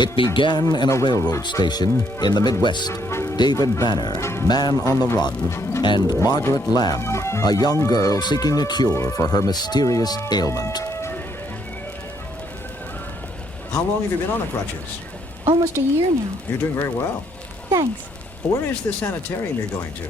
It began in a railroad station in the Midwest. David Banner, man on the run, and Margaret Lamb, a young girl seeking a cure for her mysterious ailment. How long have you been on the crutches? Almost a year now. You're doing very well. Thanks. Where is the sanitarium you're going to?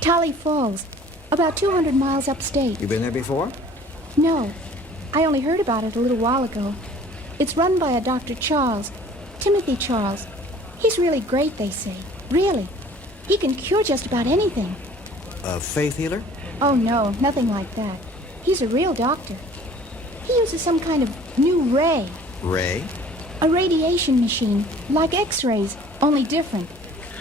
Tally Falls, about 200 miles upstate. You been there before? No, I only heard about it a little while ago. It's run by a Dr. Charles, Timothy Charles. He's really great, they say. Really. He can cure just about anything. A faith healer? Oh, no, nothing like that. He's a real doctor. He uses some kind of new ray. Ray? A radiation machine, like X-rays, only different.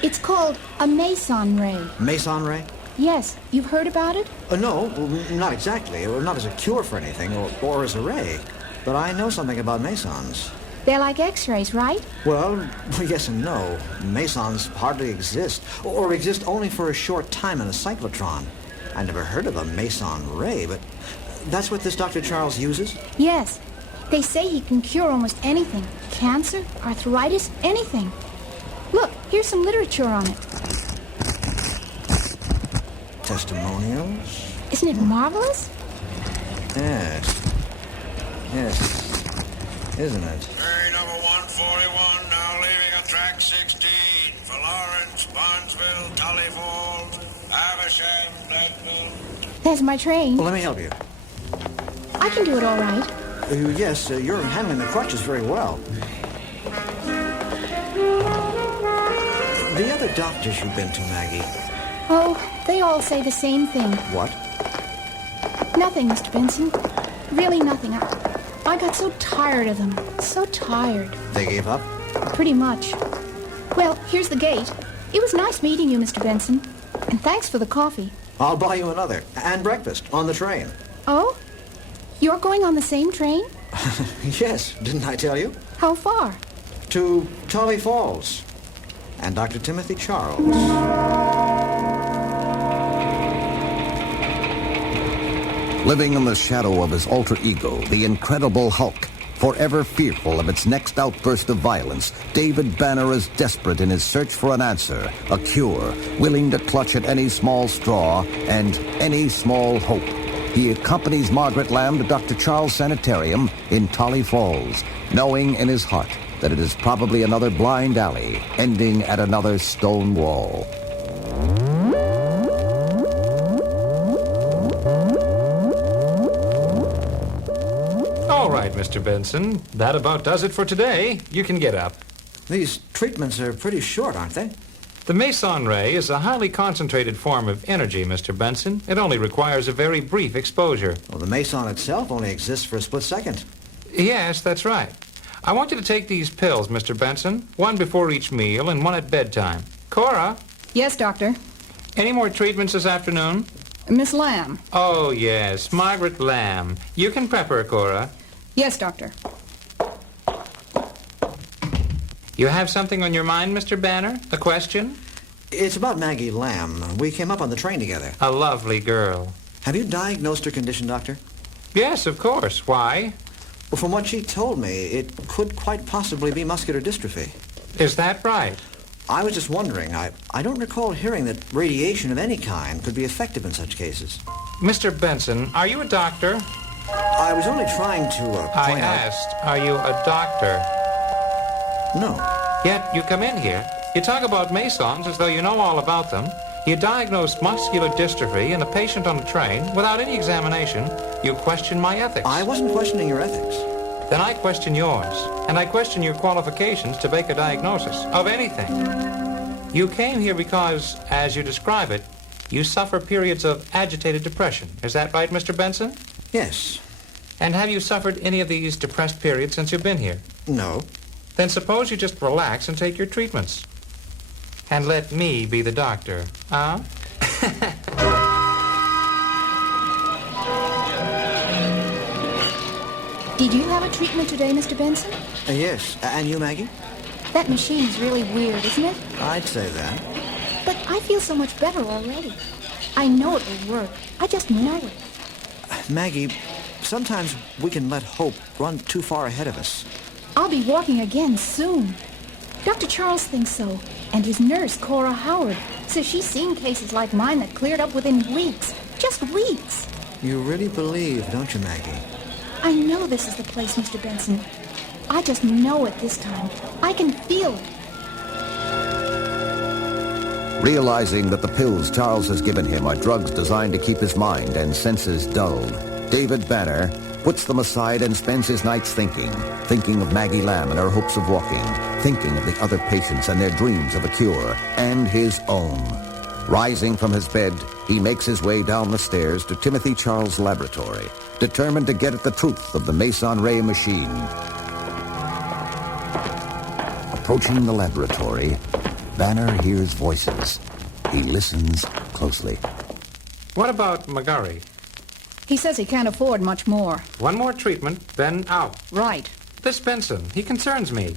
It's called a Meson ray. Meson ray? Yes, you've heard about it? No, not exactly. Not as a cure for anything, or as a ray. But I know something about Mesons. They're like X-rays, right? Well, yes and no. Mesons hardly exist, or exist only for a short time in a cyclotron. I never heard of a Meson ray, but that's what this Dr. Charles uses? Yes. They say he can cure almost anything. Cancer, arthritis, anything. Look, here's some literature on it. Testimonials? Isn't it marvelous? Yes. Yes. Isn't it? Train number 141 now leaving at track 16 for Lawrence, Barnesville, Tully Falls, Aversham, Leadville. There's my train. Well, let me help you. I can do it all right. Yes, you're handling the crutches very well. The other doctors you've been to, Maggie. Oh, they all say the same thing. What? Nothing, Mr. Benson. Really nothing. I got so tired of them. So tired. They gave up? Pretty much. Well, here's the gate. It was nice meeting you, Mr. Benson. And thanks for the coffee. I'll buy you another. And breakfast on the train. Oh? You're going on the same train? Yes, didn't I tell you? How far? To Tully Falls. And Dr. Timothy Charles. Living in the shadow of his alter ego, the Incredible Hulk, forever fearful of its next outburst of violence, David Banner is desperate in his search for an answer, a cure, willing to clutch at any small straw and any small hope. He accompanies Margaret Lamb to Dr. Charles' sanitarium in Tully Falls, knowing in his heart that it is probably another blind alley ending at another stone wall. All right, Mr. Benson. That about does it for today. You can get up. These treatments are pretty short, aren't they? The Meson ray is a highly concentrated form of energy, Mr. Benson. It only requires a very brief exposure. Well, the Meson itself only exists for a split second. Yes, that's right. I want you to take these pills, Mr. Benson. One before each meal and one at bedtime. Cora, Yes, Doctor. any more treatments this afternoon? Miss Lamb. Oh, yes, Margaret Lamb. You can prep her, Cora. Yes, Doctor. You have something on your mind, Mr. Banner? A question? It's about Maggie Lamb. We came up on the train together. A lovely girl. Have you diagnosed her condition, Doctor? Yes, of course. Why? Well, from what she told me, it could quite possibly be muscular dystrophy. Is that right? I was just wondering. I don't recall hearing that radiation of any kind could be effective in such cases. Mr. Benson, are you a doctor? I was only trying to I point out... asked, are you a doctor? No. Yet you come in here, you talk about Mesons as though you know all about them, you diagnose muscular dystrophy in a patient on a train without any examination, you question my ethics. I wasn't questioning your ethics. Then I question yours, and I question your qualifications to make a diagnosis of anything. You came here because, as you describe it, you suffer periods of agitated depression. Is that right, Mr. Benson? Yes. And have you suffered any of these depressed periods since you've been here? No. Then suppose you just relax and take your treatments. And let me be the doctor, huh? Did you have a treatment today, Mr. Benson? Yes. And you, Maggie? That machine is really weird, isn't it? I'd say that. But I feel so much better already. I know it will work. I just know it. Maggie, sometimes we can let hope run too far ahead of us. I'll be walking again soon. Dr. Charles thinks so, and his nurse, Cora Howard, says she's seen cases like mine that cleared up within weeks. Just weeks. You really believe, don't you, Maggie? I know this is the place, Mr. Benson. I just know it this time. I can feel it. Realizing that the pills Charles has given him are drugs designed to keep his mind and senses dulled, David Banner puts them aside and spends his nights thinking of Maggie Lamb and her hopes of walking, thinking of the other patients and their dreams of a cure, and his own. Rising from his bed, he makes his way down the stairs to Timothy Charles' laboratory, determined to get at the truth of the Meson Ray machine. Approaching the laboratory, Banner hears voices. He listens closely. What about McGurry? He says he can't afford much more. One more treatment, then out. Right. This Benson, he concerns me.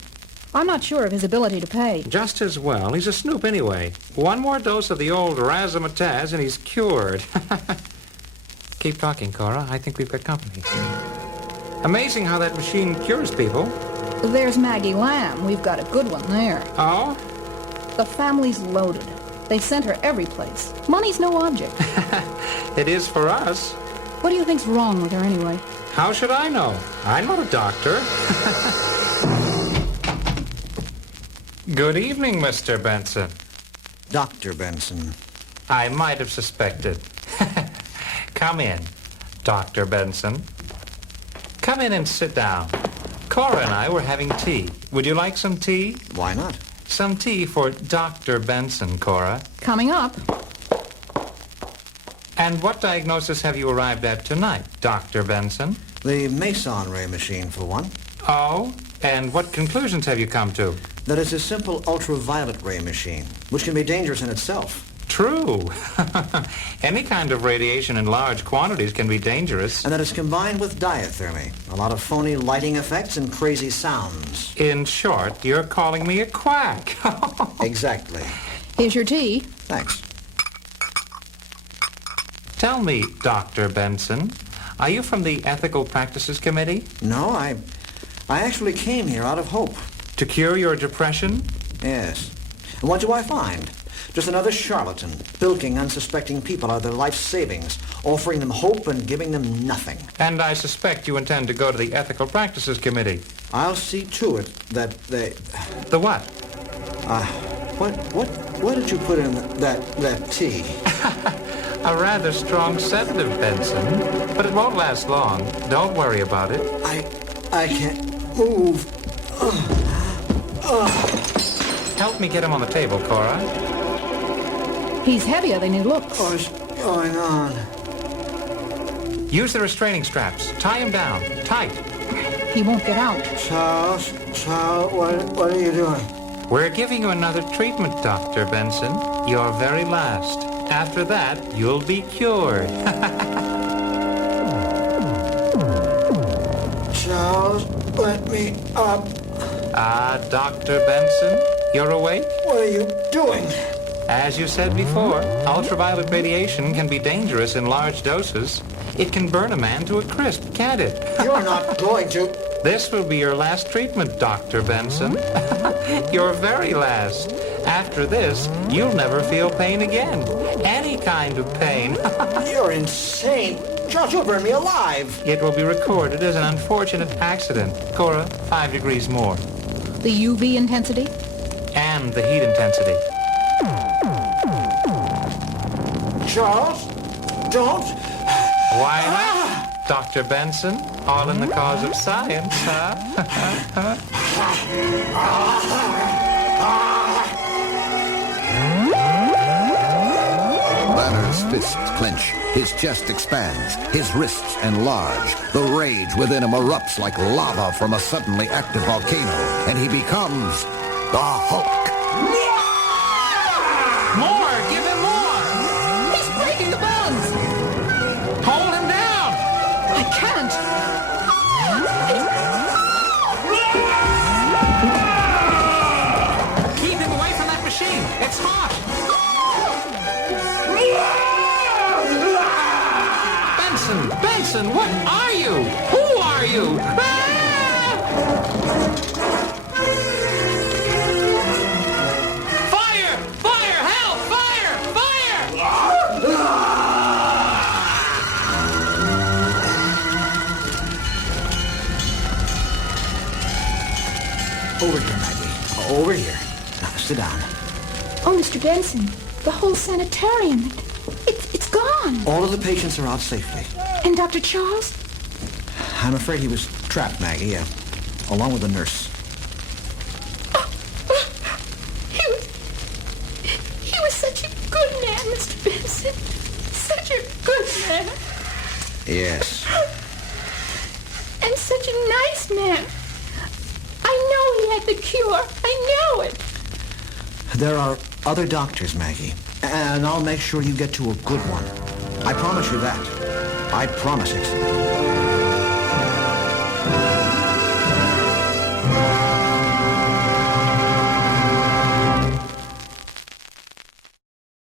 I'm not sure of his ability to pay. Just as well. He's a snoop anyway. One more dose of the old razzmatazz and he's cured. Keep talking, Cora. I think we've got company. Amazing how that machine cures people. There's Maggie Lamb. We've got a good one there. Oh? The family's loaded. They've sent her every place. Money's no object. It is for us. What do you think's wrong with her anyway? How should I know? I'm not a doctor. Good evening, Mr. Benson. Dr. Benson. I might have suspected. Come in, Dr. Benson. Come in and sit down. Cora and I were having tea. Would you like some tea? Why not? Some tea for Dr. Benson, Cora. Coming up. And what diagnosis have you arrived at tonight, Dr. Benson? The Meson Ray machine, for one. Oh? And what conclusions have you come to? That it's a simple ultraviolet ray machine, which can be dangerous in itself. True. Any kind of radiation in large quantities can be dangerous. And that it's combined with diathermy. A lot of phony lighting effects and crazy sounds. In short, you're calling me a quack. Exactly. Here's your tea. Thanks. Tell me, Dr. Benson, are you from the Ethical Practices Committee? No, I actually came here out of hope. To cure your depression? Yes. And what do I find? Just another charlatan, bilking unsuspecting people out of their life savings, offering them hope and giving them nothing. And I suspect you intend to go to the Ethical Practices Committee. I'll see to it that they... The what? What did you put in that tea? A rather strong sedative, Benson. But it won't last long. Don't worry about it. I can't move. Help me get him on the table, Cora. He's heavier than he looks. What's going on? Use the restraining straps. Tie him down. Tight. He won't get out. Charles, what are you doing? We're giving you another treatment, Dr. Benson. Your very last. After that, you'll be cured. Charles, let me up. Dr. Benson, you're awake? What are you doing? As you said before, ultraviolet radiation can be dangerous in large doses. It can burn a man to a crisp, can't it? You're not going to. This will be your last treatment, Dr. Benson. Your very last. After this, you'll never feel pain again. Any kind of pain. You're insane. Charles, you'll burn me alive. It will be recorded as an unfortunate accident. Cora, 5 degrees more. The UV intensity? And the heat intensity. Charles, don't. Why not, Dr. Benson? All in the cause of science, huh? Banner's fists clench, his chest expands, his wrists enlarge. The rage within him erupts like lava from a suddenly active volcano, and he becomes the Hulk. More! Give him more! He's breaking the bonds! Hold him down! I can't! Keep him away from that machine! It's hot! Benson, what are you? Who are you? Fire! Fire! Help! Fire! Fire! Over here, Maggie. Over here. Now, sit down. Oh, Mr. Benson, the whole sanitarium, it's gone. All of the patients are out safely. And Dr. Charles? I'm afraid he was trapped, Maggie, along with the nurse. He was such a good man, Mr. Benson. Such a good man. Yes. And such a nice man. I know he had the cure. I know it. There are other doctors, Maggie, and I'll make sure you get to a good one. I promise you that. I promise it.